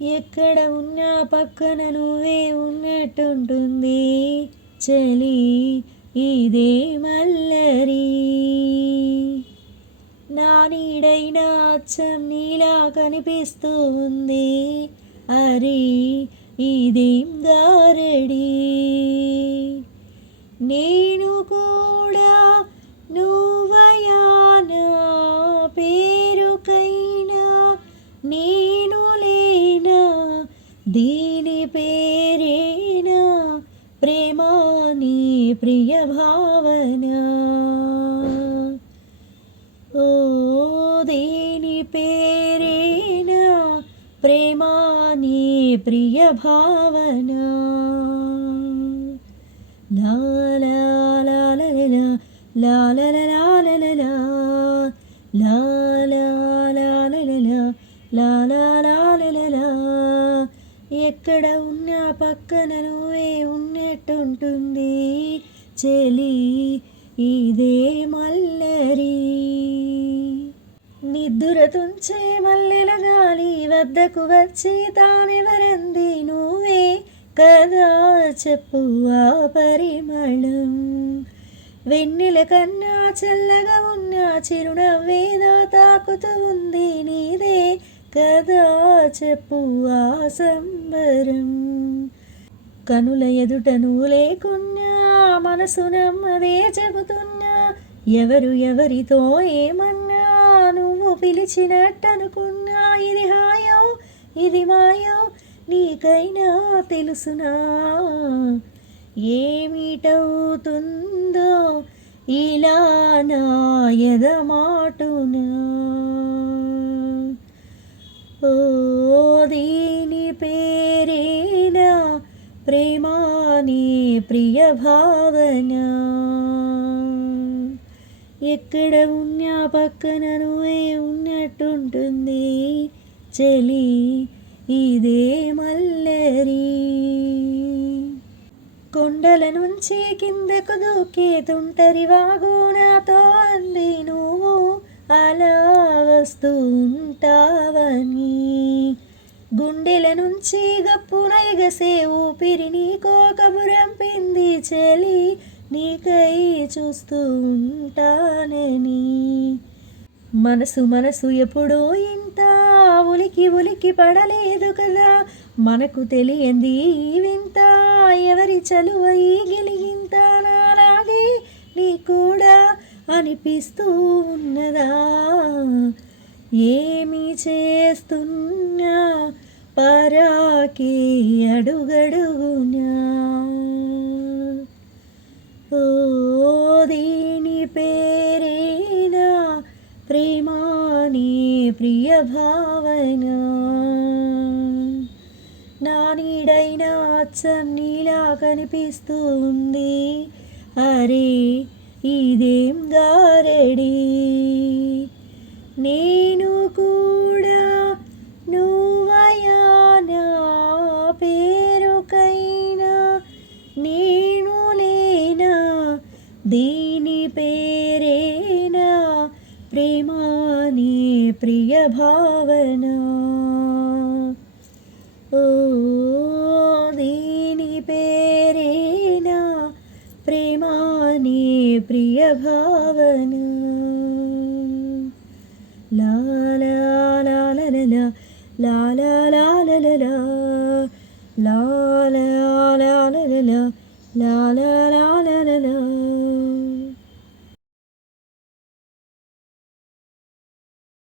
ఎక్కడ ఉన్నా పక్కన నువ్వే ఉన్నట్టుంటుంది చలి ఇదే మల్లరి. నా నీడైనా అచ్చం నీలా కనిపిస్తూ ఉంది అరే ఇదేం గారడి. నేను కూడా నువ్వయానా పేరుకైనా నేను లేనా దీని పేరేనా ప్రేమ నీ ప్రియ భావన. ఓ దీని పేరేనా ప్రేమ నీ ప్రియ భావన. లా లా లా లా లా లా లా లా లా లా లా లా లా లా లా లా లా. ఎక్కడ ఉన్నా పక్కన నువ్వే ఉన్నట్టుంటుంది చలి ఇదే మల్లరి. నిద్దుర తుంచే మల్లెల గాలి వద్దకు వచ్చి తానెవరంది నువ్వే కదా చెప్పు ఆ పరిమళం. వెన్నెల కన్నా చల్లగా ఉన్న చిరునవ్వేదో తాకుతూ ఉంది నీదే కదా చెప్పు ఆ సంబరం. కనుల ఎదుట నువ్వు లేకున్నా మనసు నమ్మదే చెబుతున్నా ఎవరు ఎవరితో ఏమన్నా నువ్వు పిలిచినట్టనుకున్నా ఇది హాయో ఇది మాయో నీకైనా తెలుసునా ఏమిటవుతుందో ఇలా నా ఎదమాటునా. ఓ దీని పేరేనా ప్రేమ నీ ప్రియ భావన. ఎక్కడ ఉన్నా పక్కన నువ్వే ఉన్నట్టుంటుంది చలి ఇదే మల్లరి. కొండల నుంచి కిందకు దూకే తుంటరి వాగు నాతో అంది నువ్వు అలా వస్తూ ఉంటావని. గుండెల నుంచి గప్పున ఎగసే ఊపిరి నీకో కబురంపింది చలి నీకై చూస్తూ ఉంటానని. మనసు మనసు ఎప్పుడూ ఇంత ఉలికి ఉలికి పడలేదు కదా మనకు తెలియంది వింత ఎవరి చలువ ఈ గిలిగింత. నాలాగే నీ కూడా అనిపిస్తూ ఉన్నదా ఏమి చేస్తున్నా పరాకే అడుగడుగునా. ఓ దీని పేరేనా ప్రేమ నీ ప్రియ భావన. నా నీడైనా అచ్చం నీలా కనిపిస్తూ ఉంది అరే ఇదేం గారడి. నేను కూడా నువ్వయానా పేరుకైనా నేను లేనా దీని పేరేనా ప్రేమ నీ ప్రియ భావన. ఓ దీని పేరేనా ప్రేమ నీ ప్రియ భావన. లా లా లా లా లా లా లా లా లా లా లా లా లా లా లా లా లా లా